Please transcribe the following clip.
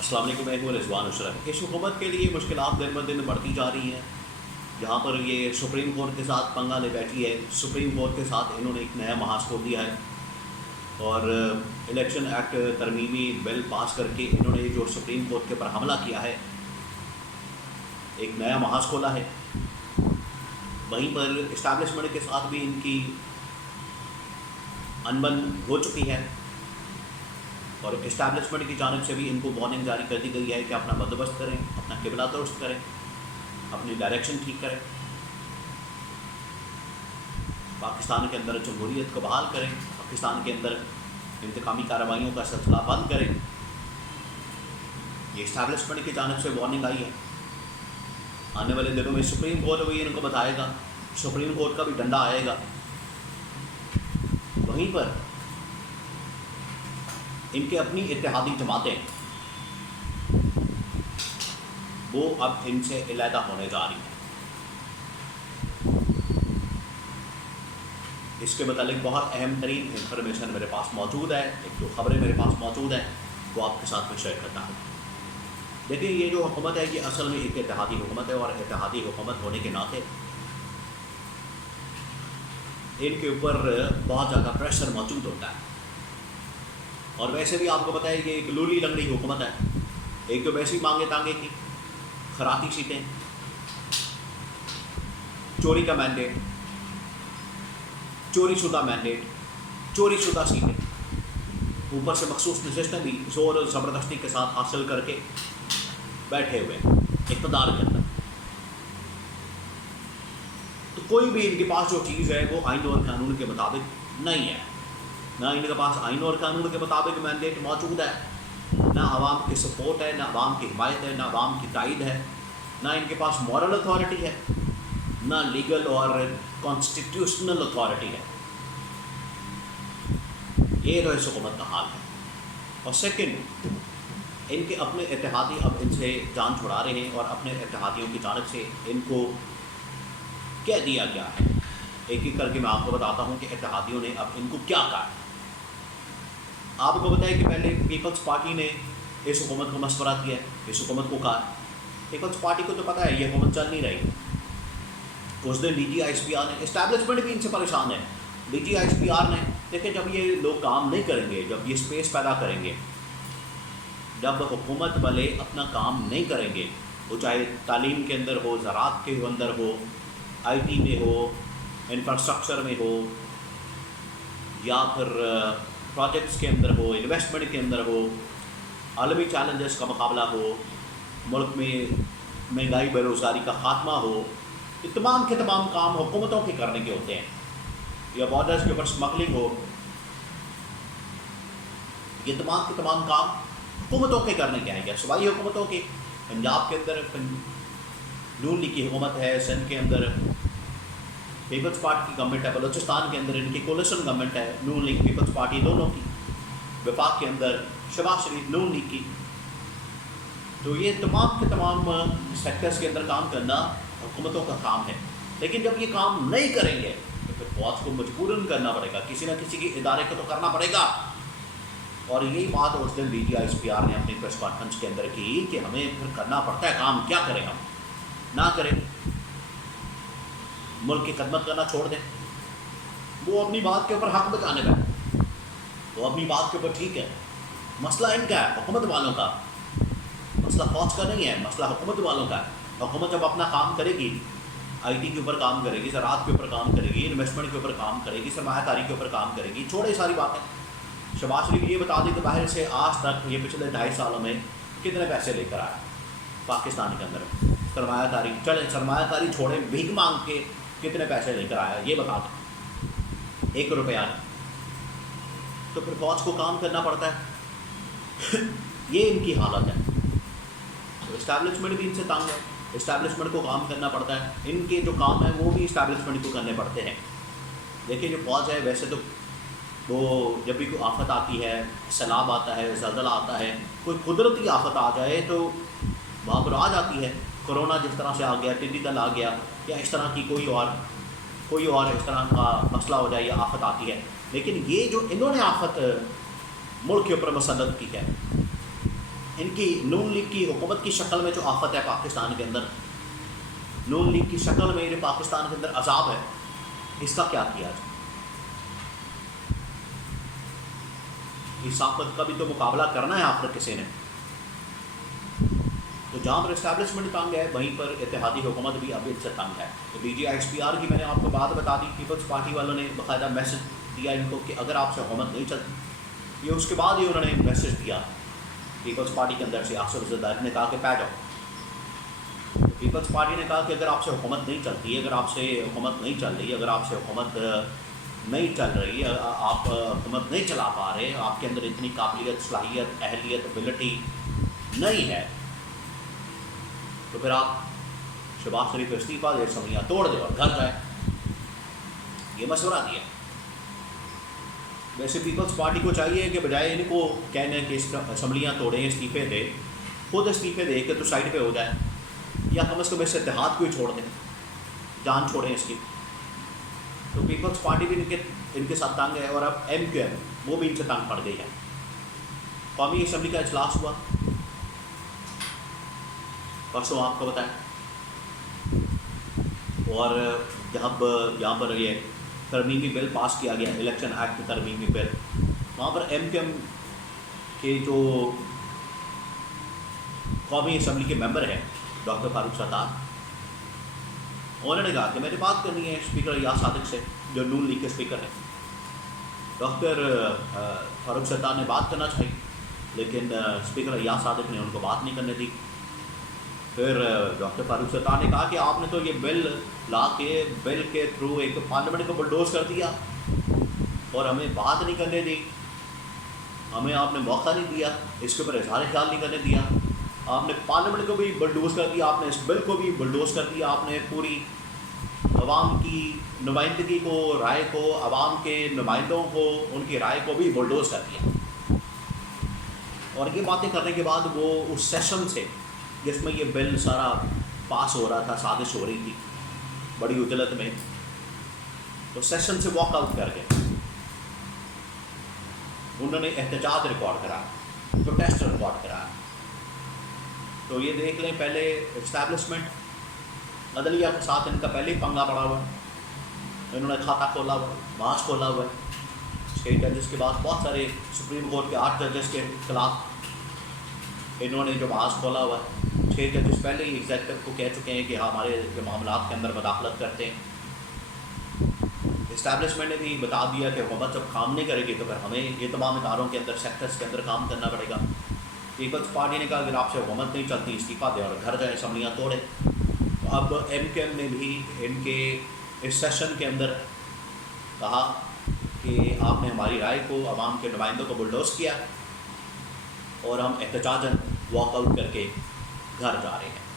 السلام علیکم، میں ہوں رضوان اشرف۔ اس حکومت کے لیے مشکلات دن بہ دن بڑھتی جا رہی ہیں، جہاں پر یہ سپریم کورٹ کے ساتھ پنگا لے بیٹھی ہے۔ سپریم کورٹ کے ساتھ انہوں نے ایک نیا محاذ کھول دیا ہے اور الیکشن ایکٹ ترمیمی بل پاس کر کے انہوں نے جو سپریم کورٹ کے پر حملہ کیا ہے، ایک نیا محاذ کھولا ہے۔ وہیں پر اسٹیبلشمنٹ کے ساتھ بھی ان کی انبن ہو چکی ہے اور اسٹیبلشمنٹ کی جانب سے بھی ان کو وارننگ جاری کر دی گئی ہے کہ اپنا بندوبست کریں، اپنا قبلہ درست کریں، اپنی ڈائریکشن ٹھیک کریں، پاکستان کے اندر جمہوریت کو بحال کریں، پاکستان کے اندر انتقامی کارروائیوں کا سلسلہ بند کریں۔ یہ اسٹیبلشمنٹ کی جانب سے وارننگ آئی ہے۔ آنے والے دنوں میں سپریم کورٹ بھی ان کو بتائے گا، سپریم کورٹ کا بھی ڈنڈا آئے گا۔ وہیں پر ان کے اپنی اتحادی جماعتیں وہ اب ان سے علیحدہ ہونے جا رہی ہیں۔ اس کے متعلق بہت اہم ترین انفارمیشن میرے پاس موجود ہے، ایک دو خبریں میرے پاس موجود ہیں، وہ آپ کے ساتھ میں شیئر کرتا ہوں۔ دیکھیں، یہ جو حکومت ہے یہ اصل میں ایک اتحادی حکومت ہے، اور اتحادی حکومت ہونے کے ناطے ان کے اوپر بہت زیادہ پریشر موجود ہوتا ہے۔ اور ویسے بھی آپ کو پتہ ہے کہ ایک لولی لنگڑی حکومت ہے، ایک تو ویسی مانگے تانگے کی خراتی سیٹیں، چوری کا مینڈیٹ، چوری شدہ مینڈیٹ، چوری شدہ سیٹیں، اوپر سے مخصوص نشستیں بھی زور اور زبردستی کے ساتھ حاصل کر کے بیٹھے ہوئے اقتدار کے اندر۔ تو کوئی بھی ان کے پاس جو چیز ہے وہ آئین اور قانون کے مطابق نہیں ہے، نہ ان کے پاس آئین اور قانون کے مطابق مینڈیٹ موجود ہے، نہ عوام کی سپورٹ ہے، نہ عوام کی حمایت ہے، نہ عوام کی تائید ہے، نہ ان کے پاس مورل اتھارٹی ہے، نہ لیگل اور کانسٹیٹیوشنل اتھارٹی ہے۔ یہ تو اس حکومت کا حال ہے۔ اور سیکنڈ، ان کے اپنے اتحادی اب ان سے جان چھڑا رہے ہیں، اور اپنے اتحادیوں کی جانب سے ان کو کہہ دیا گیا ہے۔ ایک ایک کر کے میں آپ کو بتاتا ہوں کہ اتحادیوں نے اب ان کو کیا کہا۔ آپ کو بتائیں کہ پہلے پیپلز پارٹی نے اس حکومت کو مشورہ کیا ہے، اس حکومت کو کہا۔ پیپلز پارٹی کو تو پتہ ہے یہ حکومت چل نہیں رہی۔ اس دن D G I S P R نے، اسٹیبلشمنٹ بھی ان سے پریشان ہے، D G I S P R نے دیکھیں جب یہ لوگ کام نہیں کریں گے، جب یہ اسپیس پیدا کریں گے، جب حکومت والے اپنا کام نہیں کریں گے، وہ چاہے تعلیم کے اندر ہو، زراعت کے اندر ہو، آئی ٹی میں ہو، انفراسٹرکچر میں ہو، یا پھر پروجیکٹس کے اندر ہو، انویسٹمنٹ کے اندر ہو، عالمی چیلنجز کا مقابلہ ہو، ملک میں مہنگائی بے روزگاری کا خاتمہ ہو، یہ تمام کے تمام کام حکومتوں کے کرنے کے ہوتے ہیں۔ یا بارڈرز کے اوپر اسمگلنگ ہو، یہ تمام کے تمام کام حکومتوں کے کرنے کے آئیں گے، صوبائی حکومتوں کے۔ پنجاب کے اندر نون لیگ کی حکومت ہے، سندھ کے اندر پیپلز پارٹی کی گورنمنٹ ہے، بلوچستان کے اندر ان کی کولیشن گورنمنٹ ہے، نون لیگ پیپلز پارٹی دونوں کی، وفاق کے اندر شہباز شریف نون لیگ کی۔ تو یہ تمام کے تمام سیکٹرز کے اندر کام کرنا حکومتوں کا کام ہے۔ لیکن جب یہ کام نہیں کریں گے تو پھر فوج کو مجبوراً کرنا پڑے گا، کسی نہ کسی کے ادارے کو تو کرنا پڑے گا۔ اور یہی بات اس دن D G I S P R نے اپنی پریس کانفرنس کے اندر کی کہ ہمیں پھر کرنا پڑتا ہے کام، کیا کریں ہم؟ نہ کریں، ملک کی خدمت کرنا چھوڑ دیں۔ وہ اپنی بات کے اوپر حق بچانے بیٹھے، وہ اپنی بات کے اوپر ٹھیک ہے۔ مسئلہ ان کا ہے، حکومت والوں کا، مسئلہ فوج کا نہیں ہے، مسئلہ حکومت والوں کا ہے۔ حکومت جب اپنا کام کرے گی، آئی ٹی کے اوپر کام کرے گی، زراعت کے اوپر کام کرے گی، انویسٹمنٹ کے اوپر کام کرے گی، سرمایہ کاری کے اوپر کام کرے گی، چھوڑے ساری باتیں۔ شہباز شریف یہ بتا دیں کہ باہر سے آج تک یہ پچھلے 2.5 سالوں میں کتنے پیسے لے کر آئے پاکستان کے اندر، سرمایہ کاری، چلے سرمایہ کاری چھوڑے، بھیک مانگ کے کتنے پیسے لے کر آیا یہ بتا دیں، 1 روپیہ نہیں۔ تو پھر فوج کو کام کرنا پڑتا ہے۔ یہ ان کی حالت ہے۔ تو اسٹیبلشمنٹ بھی ان سے تنگ ہے، اسٹیبلشمنٹ کو کام کرنا پڑتا ہے، ان کے جو کام ہیں وہ بھی اسٹیبلشمنٹ کو کرنے پڑتے ہیں۔ دیکھیں جو فوج ہے ویسے تو وہ جب بھی کوئی آفت آتی ہے، سیلاب آتا ہے، زلزلہ آتا ہے، کوئی قدرتی آفت آ جائے تو وہاں پر آ جاتی ہے۔ کرونا جس طرح سے آ گیا، ٹڈی دل آ گیا، یا اس طرح کی کوئی اور اس طرح کا مسئلہ ہو جائے یا آفت آتی ہے۔ لیکن یہ جو انہوں نے آفت ملک کے اوپر مسلط کی ہے، ان کی نون لیگ کی حکومت کی شکل میں جو آفت ہے پاکستان کے اندر، نون لیگ کی شکل میں جو پاکستان کے اندر عذاب ہے، اس کا کیا کیا جائے؟ اس آفت کا بھی تو مقابلہ کرنا ہے آخر کسی نے. تو جہاں پر اسٹیبلشمنٹ تنگ ہے وہیں پر اتحادی حکومت بھی اب ان سے تنگ ہے. تو D G S P R کی میں نے آپ کو بات بتا دی. پیپلز پارٹی والوں نے باقاعدہ میسج دیا ان کو کہ اگر آپ سے حکومت نہیں چلتی، یہ اس کے بعد ہی انہوں نے میسج دیا پیپلز پارٹی کے اندر سے. آصف زرداری نے کہا کہ پہ جاؤ. پیپلز پارٹی نے کہا کہ اگر آپ سے حکومت نہیں چلتی، اگر آپ سے حکومت نہیں چل رہی، اگر آپ سے حکومت نہیں چل رہی، آپ حکومت نہیں چلا پا رہے، آپ کے اندر اتنی قابلیت، صلاحیت، اہلیت، ابلٹی نہیں ہے، تو پھر آپ شہباز شریف استعفیٰ دے، اسمبلیاں توڑ دے اور گھر جائیں. یہ مشورہ دیا. ویسے پیپلز پارٹی کو چاہیے کہ بجائے ان کو کہنے کہ اسمبلیاں توڑیں، استعفے دے، خود استعفے دے کے تو سائڈ پہ ہو جائیں، یا کم از کم اس اتحاد کو ہی چھوڑ دیں، جان چھوڑیں اس کی. تو پیپلز پارٹی بھی ان کے ساتھ تنگ ہے، اور اب ایم کیو ایم وہ بھی ان سے تنگ پڑ گئی ہے. قومی اسمبلی کا اجلاس ہوا پرسوں، آپ کو بتائیں، اور یہاں پر یہ ترمیمی بل پاس کیا گیا، الیکشن ایکٹ ترمیمی بل. وہاں پر ایم کیو ایم کے جو قومی اسمبلی کے ممبر ہیں ڈاکٹر فاروق ستار، انہوں نے کہا کہ میں نے بات کرنی ہے اسپیکر ایاز صادق سے جو نون لیگ کے اسپیکر ہیں. ڈاکٹر فاروق ستار نے بات کرنا چاہی، لیکن اسپیکر ایاز صادق نے ان کو بات نہیں کرنے دی. پھر ڈاکٹر فاروق ستار نے کہا کہ آپ نے تو یہ بل لا کے بل کے تھرو ایک پارلیمنٹ کو بلڈوز کر دیا اور ہمیں بات نہیں کرنے دی، ہمیں آپ نے موقع نہیں دیا، اس کے اوپر اظہار خیال نہیں کرنے دیا. آپ نے پارلیمنٹ کو بھی بلڈوز کر دیا، آپ نے اس بل کو بھی بلڈوز کر دیا، آپ نے پوری عوام کی نمائندگی کو، رائے کو، عوام کے نمائندوں کو، ان کی رائے کو بھی بلڈوز کر دیا. اور یہ باتیں کرنے کے بعد وہ اس سیشن سے جس میں یہ بل سارا پاس ہو رہا تھا، سازش ہو رہی تھی بڑی اجلت میں، تو سیشن سے واک آؤٹ کر گئے. انہوں نے احتجاج ریکارڈ کرا، پروٹیسٹ ریکارڈ کرا. تو یہ دیکھ لیں، پہلے اسٹیبلشمنٹ عدلیہ کے ساتھ ان کا پہلے ہی پنگا پڑا ہوا ہے. انہوں نے کھاتا کھولا ہوا ہے، مارچ کھولا ہوا ہے. اسٹیٹ ججز کے بعد بہت سارے سپریم کورٹ کے 8 ججز کے خلاف انہوں نے جو محاذ کھولا ہوا ہے. 6 ججز پہلے ہی ایگزیکٹو کو کہہ چکے ہیں کہ ہمارے جو معاملات کے اندر مداخلت کرتے ہیں. اسٹیبلشمنٹ نے بھی بتا دیا کہ حکومت جب کام نہیں کرے گی تو پھر ہمیں یہ تمام اداروں کے اندر، سیکٹرز کے اندر کام کرنا پڑے گا. پیپلز پارٹی نے کہا اگر آپ سے حکومت نہیں چلتی، استعفیٰ دے اور گھر جائیں، اسمبلیاں توڑیں. تو اب ایم کیو ایم نے بھی ان کے اس سیشن کے اندر کہا کہ آپ نے ہماری رائے کو، عوام کے نمائندوں کو بلڈوز کیا، اور ہم احتجاجاً واک آؤٹ کر کے گھر جا رہے ہیں.